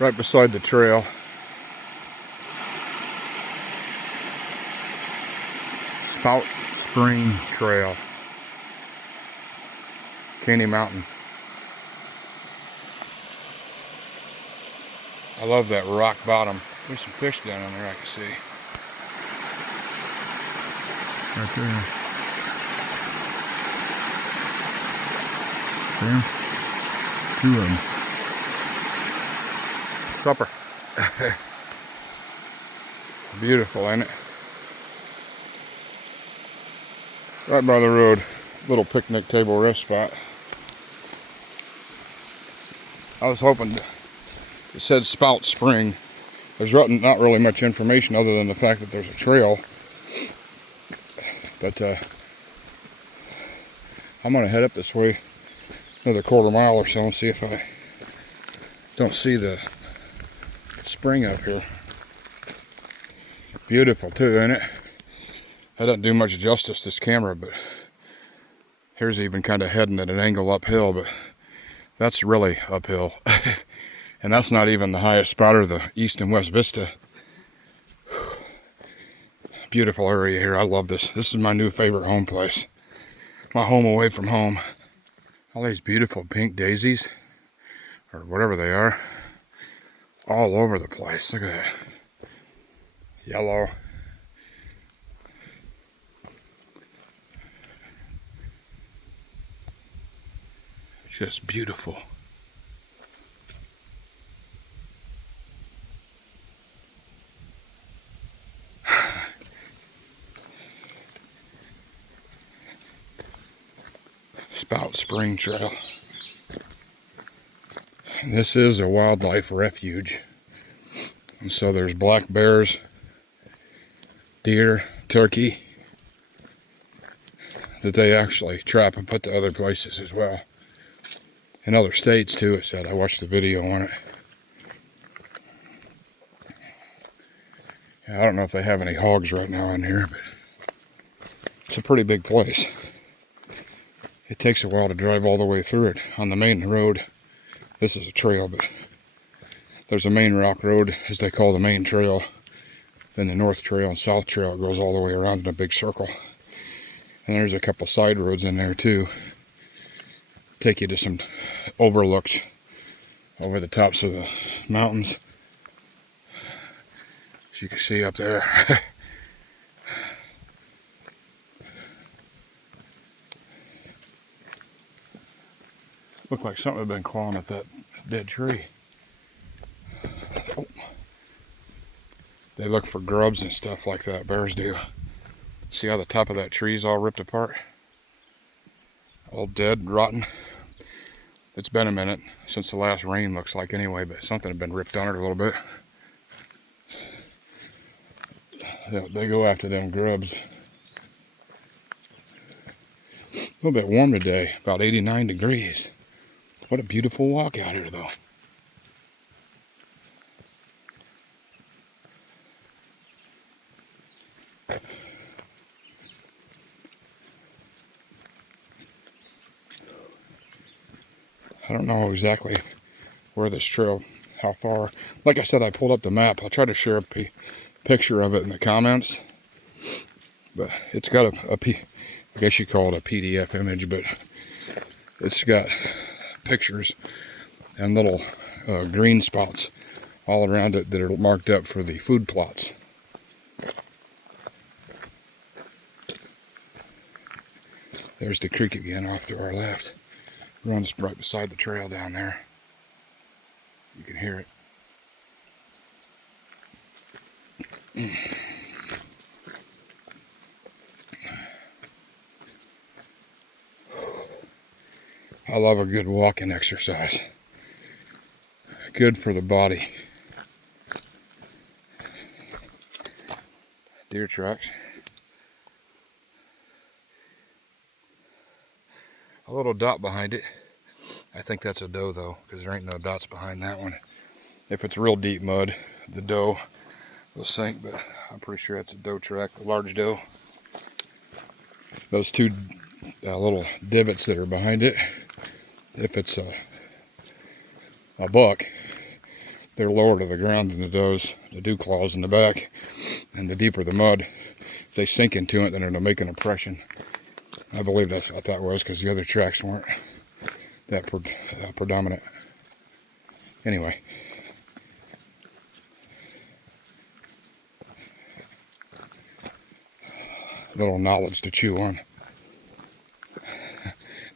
right beside the trail. Spout Spring Trail, Caney Mountain. I love that rock bottom. There's some fish down in there I can see. Right there. There. Two of them. Supper. Beautiful, ain't it? Right by the road. Little picnic table rest spot. I was hoping it said Spout Spring. There's not really much information other than the fact that there's a trail. But I'm going to head up this way another quarter mile or so and see if I don't see the spring up here. Beautiful too, ain't it? I don't do much justice this camera, but here's even kind of heading at an angle uphill, but that's really uphill. And that's not even the highest spot of the east and west vista. Beautiful area here. I love this. This is my new favorite home place. My home away from home. All these beautiful pink daisies, or whatever they are, all over the place. Look at that. Yellow. Just beautiful. Spout Spring Trail. This is a wildlife refuge. And so there's black bears, deer, turkey that they actually trap and put to other places as well. In other states too, it said. I watched the video on it. Yeah, I don't know if they have any hogs right now in here, but it's a pretty big place. It takes a while to drive all the way through it on the main road. This is a trail, but there's a main rock road, as they call the main trail. Then the north trail and south trail goes all the way around in a big circle. And there's a couple side roads in there too. Take you to some overlooks over the tops of the mountains. As you can see up there. Looked like something had been clawing at that dead tree. Oh. They look for grubs and stuff like that, bears do. See how the top of that tree is all ripped apart? All dead, rotten. It's been a minute since the last rain, looks like anyway, but something had been ripped on it a little bit. They go after them grubs. A little bit warm today, about 89 degrees. What a beautiful walk out here, though. I don't know exactly where this trail, how far. Like I said, I pulled up the map. I'll try to share a picture of it in the comments. But it's got I guess you call it a PDF image, but it's got pictures and little green spots all around it that are marked up for the food plots. There's the creek again off to our left. Runs right beside the trail down there. You can hear it. I love a good walking exercise. Good for the body. Deer tracks. A little dot behind it. I think that's a doe though, because there ain't no dots behind that one. If it's real deep mud, the doe will sink, but I'm pretty sure that's a doe track, a large doe. Those two little divots that are behind it, if it's a buck, they're lower to the ground than the dew claws in the back. And the deeper the mud, if they sink into it, then it'll make an impression. I believe that's what that was, because the other tracks weren't that predominant. Anyway. Little knowledge to chew on.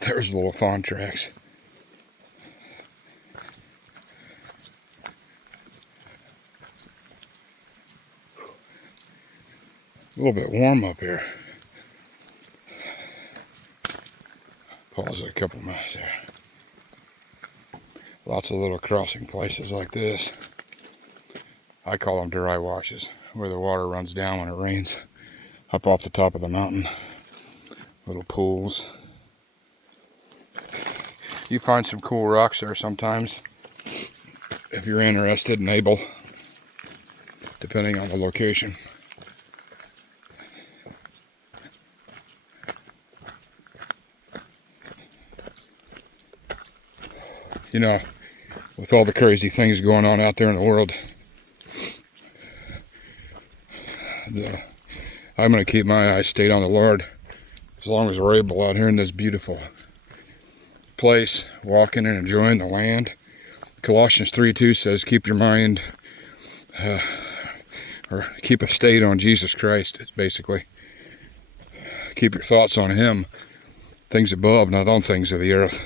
There's little fawn tracks. A little bit warm up here. Pause it a couple minutes there. Lots of little crossing places like this. I call them dry washes, where the water runs down when it rains. Up off the top of the mountain. Little pools. You find some cool rocks there sometimes, if you're interested and able, depending on the location. You know, with all the crazy things going on out there in the world, I'm going to keep my eyes stayed on the Lord as long as we're able out here in this beautiful place, walking and enjoying the land. Colossians 3:2 says, keep your mind, or keep a stayed on Jesus Christ, basically. Keep your thoughts on Him, things above, not on things of the earth.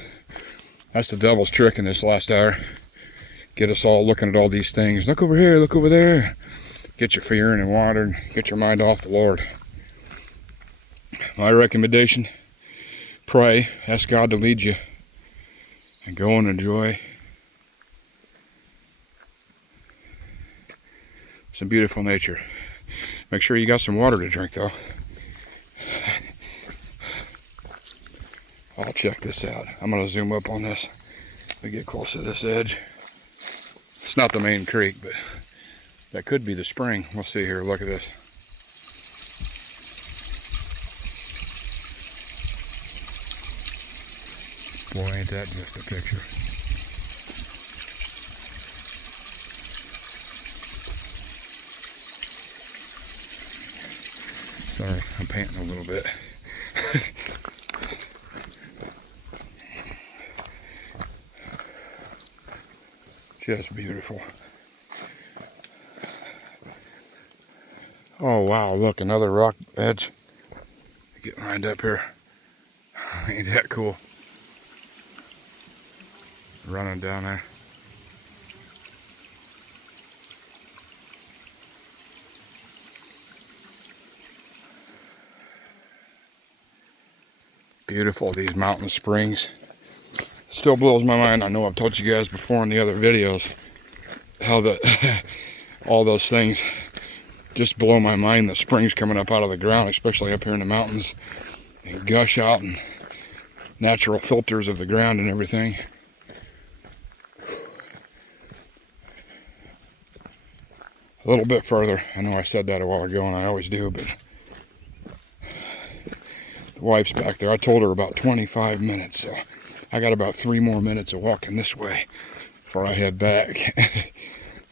That's the devil's trick in this last hour. Get us all looking at all these things. Look over here, look over there. Get you fearing and wandering. Get your mind off the Lord. My recommendation, pray, ask God to lead you, and go and enjoy some beautiful nature. Make sure you got some water to drink, though. I'll check this out. I'm going to zoom up on this. Let me get close to this edge. It's not the main creek, but that could be the spring. We'll see here. Look at this. Boy, ain't that just a picture. Sorry, I'm panting a little bit. Just beautiful. Oh wow, look, another rock edge. Get lined up here. Ain't that cool? Running down there. Beautiful, these mountain springs. Still blows my mind. I know I've told you guys before in the other videos how all those things just blow my mind. The springs coming up out of the ground, especially up here in the mountains, and gush out, and natural filters of the ground and everything. A little bit further. I know I said that a while ago, and I always do, but the wife's back there. I told her about 25 minutes, so I got about 3 more minutes of walking this way before I head back.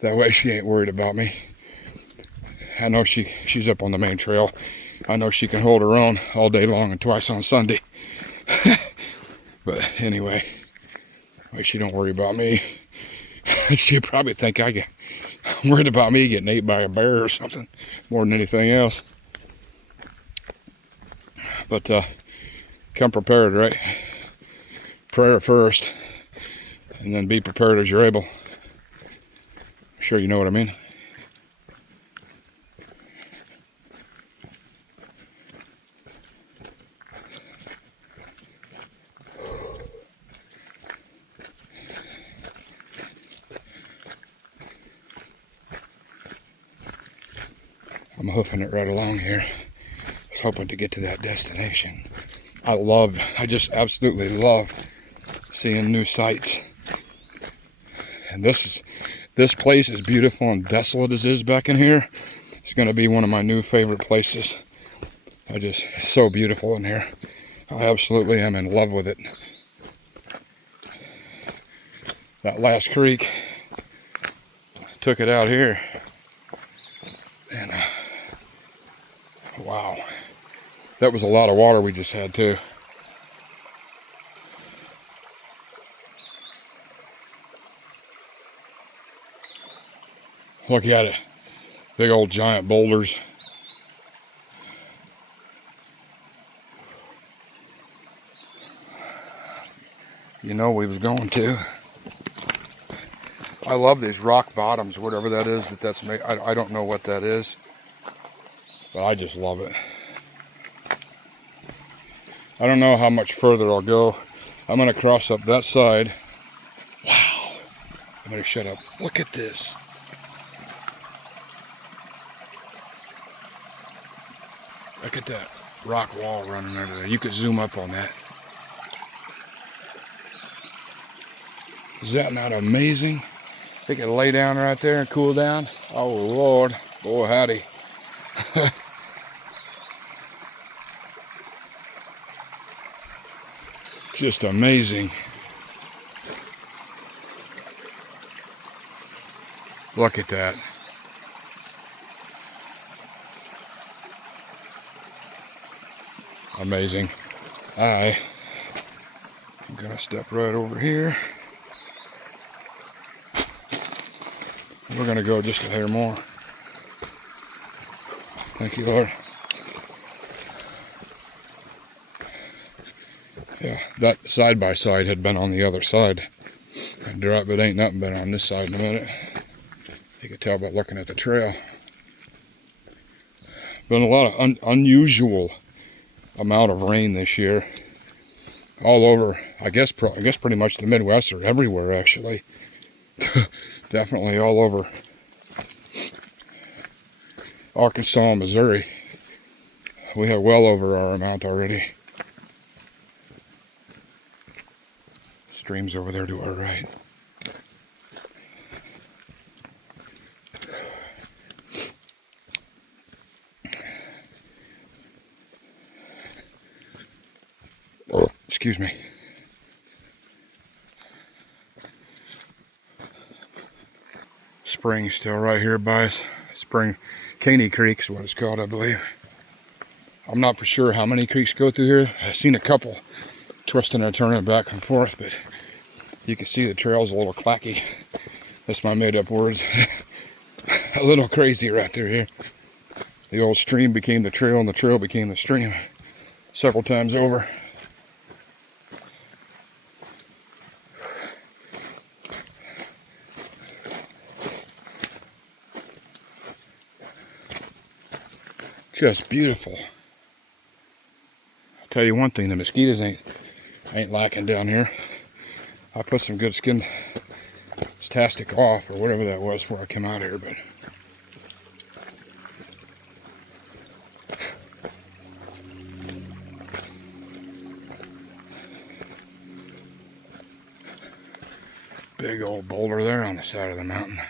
That way she ain't worried about me. I know she's up on the main trail. I know she can hold her own all day long and twice on Sunday. But anyway, she don't worry about me. She probably think I get worried about me getting ate by a bear or something more than anything else. But come prepared, right? Prayer first, and then be prepared as you're able. I'm sure you know what I mean. I'm hoofing it right along here. I was hoping to get to that destination. I just absolutely love seeing new sights. And this place, as beautiful and desolate as it is back in here, it's going to be one of my new favorite places. It's so beautiful in here. I absolutely am in love with it. That last creek, took it out here. And wow, that was a lot of water we just had too. Look at it, big old giant boulders. You know we was going to. I love these rock bottoms, whatever that is that's made. I don't know what that is, but I just love it. I don't know how much further I'll go. I'm gonna cross up that side. Wow, I'm gonna shut up. Look at this. Look at that rock wall running under there. You could zoom up on that. Is that not amazing? They could lay down right there and cool down. Oh Lord, boy howdy. Just amazing. Look at that. Amazing. I'm gonna step right over here. We're gonna go just a hair more. Thank you, Lord. Yeah, that side by side had been on the other side. I dropped, but ain't nothing been on this side in a minute. You can tell by looking at the trail. Been a lot of unusual amount of rain this year. All over, I guess pretty much the Midwest or everywhere actually. Definitely all over Arkansas and Missouri. We have well over our amount already. Streams over there to our right. Oh, excuse me. Spring still right here by us. Spring, Caney Creek is what it's called, I believe. I'm not for sure how many creeks go through here. I've seen a couple twisting and turning back and forth, but you can see the trail's a little clacky. That's my made up words. A little crazy right through here. The old stream became the trail and the trail became the stream several times over. Just beautiful. I'll tell you one thing, the mosquitoes ain't lacking down here. I put some good skin tastic off or whatever that was before I came out here, but big old boulder there on the side of the mountain.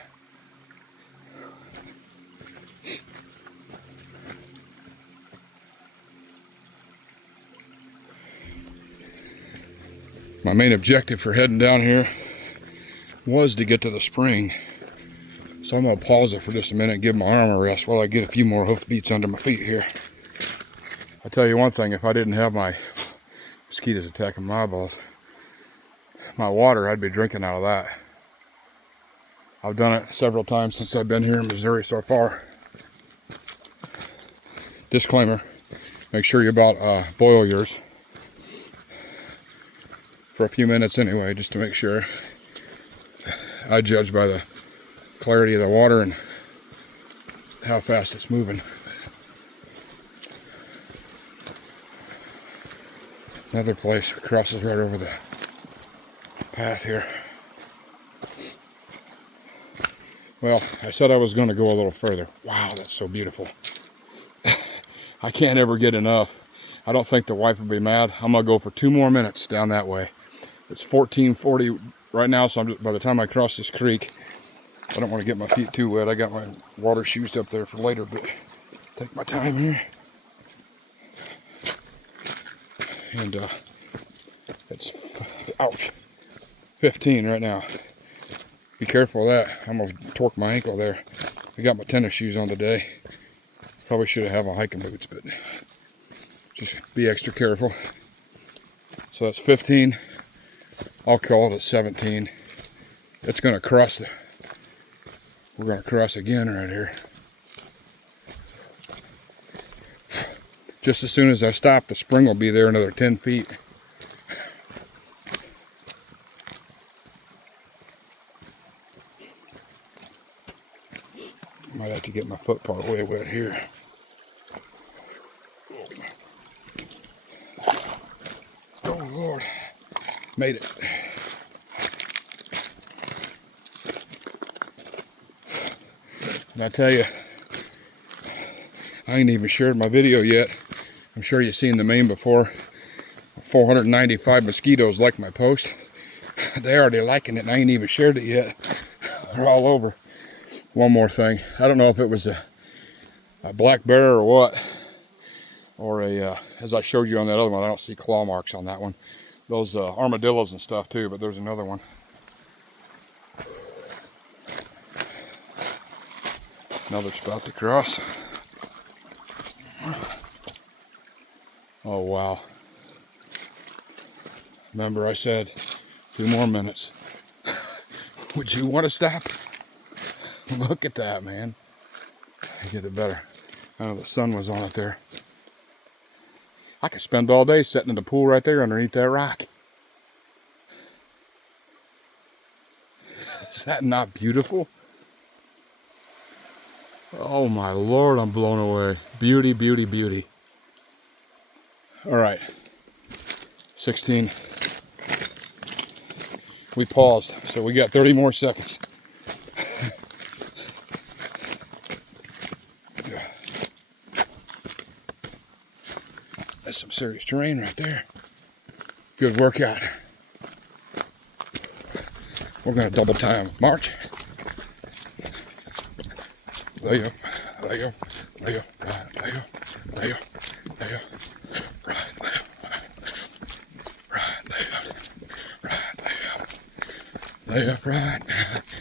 My main objective for heading down here was to get to the spring. So I'm going to pause it for just a minute and give my arm a rest while I get a few more hoof beats under my feet here. I'll tell you one thing, if I didn't have my mosquitoes attacking my eyeballs, my water, I'd be drinking out of that. I've done it several times since I've been here in Missouri so far. Disclaimer, make sure you boil yours for a few minutes anyway, just to make sure. I judge by the clarity of the water and how fast it's moving. Another place crosses right over the path here. Well, I said I was going to go a little further. Wow, that's so beautiful. I can't ever get enough. I don't think the wife will be mad. I'm going to go for 2 more minutes down that way. It's 14:40 right now, so by the time I cross this creek, I don't want to get my feet too wet. I got my water shoes up there for later, but take my time here. And it's, ouch, 15 right now. Be careful of that. I almost torqued my ankle there. I got my tennis shoes on today. Probably should have my hiking boots, but just be extra careful. So that's 15. I'll call it at 17. It's going to cross the... We're going to cross again right here. Just as soon as I stop, the spring will be there another 10 feet. Might have to get my foot part way wet here. Oh Lord, made it. And I tell you, I ain't even shared my video yet. I'm sure you've seen the meme before. 495 mosquitoes like my post. They already liking it and I ain't even shared it yet. They're all over. One more thing. I don't know if it was a black bear or what. Or as I showed you on that other one, I don't see claw marks on that one. Those armadillos and stuff too, but there's another one. Another spout to cross. Oh wow. Remember I said 2 more minutes. Would you want to stop? Look at that, man. I get it better. I know the sun was on it there. I could spend all day sitting in the pool right there underneath that rock. Is that not beautiful? Oh my Lord, I'm blown away. Beauty, beauty, beauty. All right, 16. We paused, so we got 30 more seconds. That's some serious terrain right there. Good workout. We're gonna double time march. Lay up, lay up, lay up, right, lay up, lay up, lay up, right, lay up, right, lay up, right, lay up,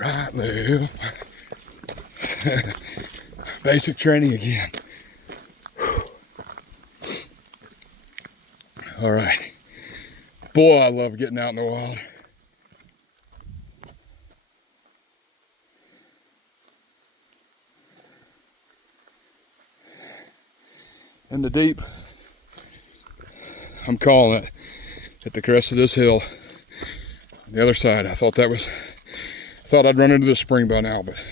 right, lay up. Basic training again. All right. Boy, I love getting out in the wild. In the deep, I'm calling it at the crest of this hill. On the other side, I thought I'd run into the spring by now, but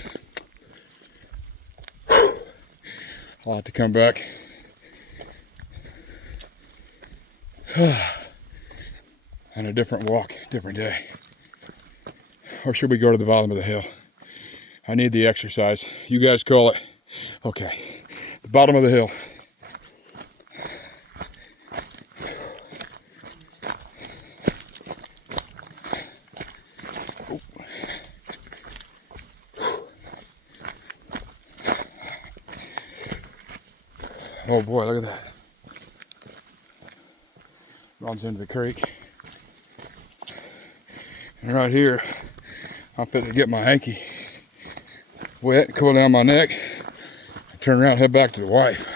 I'll have to come back. On a different walk, different day. Or should we go to the bottom of the hill? I need the exercise. You guys call it. Okay, the bottom of the hill. Oh boy, look at that. Runs into the creek. And right here, I'm fit to get my hanky wet, cool down my neck, turn around, head back to the wife.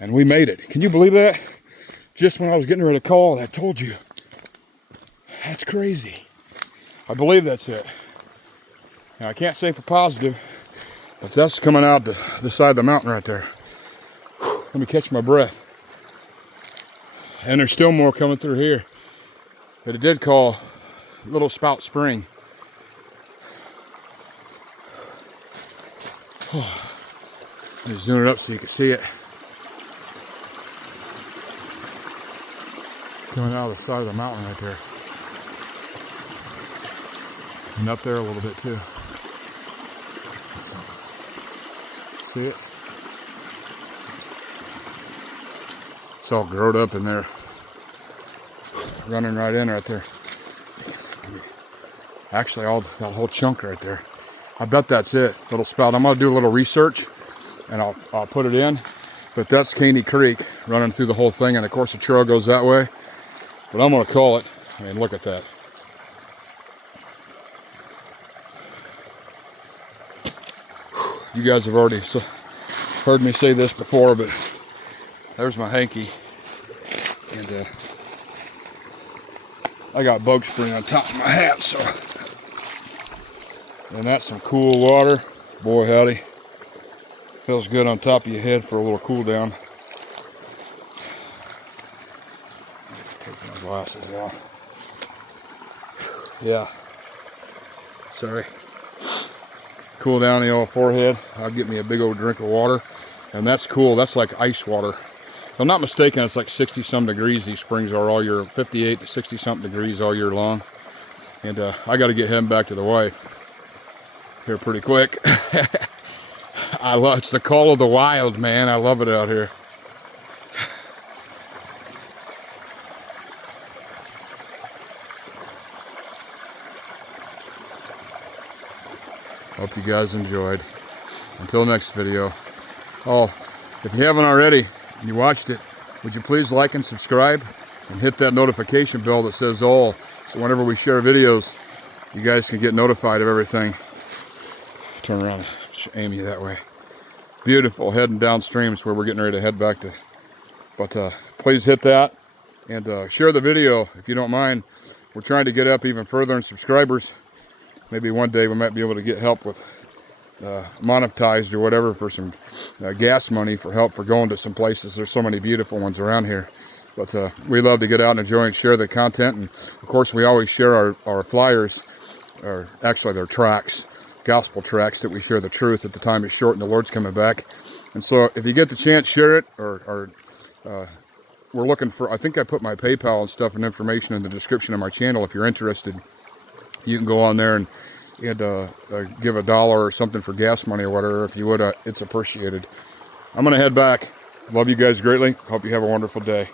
And we made it. Can you believe that? Just when I was getting ready to call, I told you. That's crazy. I believe that's it. Now I can't say for positive, but that's coming out the side of the mountain right there. Let me catch my breath. And there's still more coming through here. But it did call Little Spout Spring. Let me zoom it up so you can see it. Coming out of the side of the mountain right there. And up there a little bit too. See it? It's all growed up in there. Running right in right there. Actually, that whole chunk right there. I bet that's it. Little spout. I'm gonna do a little research and I'll put it in. But that's Caney Creek running through the whole thing, and of course the trail goes that way. But I'm gonna call it. I mean, look at that. You guys have already heard me say this before, but there's my hanky. And I got Spout Spring on top of my hat, so. And that's some cool water. Boy, howdy. Feels good on top of your head for a little cool down. Take my glasses off. Yeah. Sorry. Cool down the old forehead. I'll get me a big old drink of water. And that's cool. That's like ice water. If I'm not mistaken, it's like 60 some degrees. These springs are all year, 58 to 60 something degrees all year long. And I got to get him back to the wife here pretty quick. It's the call of the wild, man. I love it out here. Hope you guys enjoyed. Until next video. Oh, if you haven't already and you watched it, would you please like and subscribe and hit that notification bell that says all, so whenever we share videos, you guys can get notified of everything. Turn around, aim you that way. Beautiful, heading downstream is where we're getting ready to head back to. But please hit that and share the video if you don't mind. We're trying to get up even further in subscribers. Maybe one day we might be able to get help with monetized or whatever for some gas money for help for going to some places. There's so many beautiful ones around here. But we love to get out and enjoy and share the content. And of course we always share our flyers, or actually they're tracks, gospel tracks that we share the truth at the time is short and the Lord's coming back. And so if you get the chance, share it, or we're looking for, I think I put my PayPal and stuff and information in the description of my channel. If you're interested, you can go on there and give $1 or something for gas money or whatever. If you would, it's appreciated. I'm going to head back. Love you guys greatly. Hope you have a wonderful day.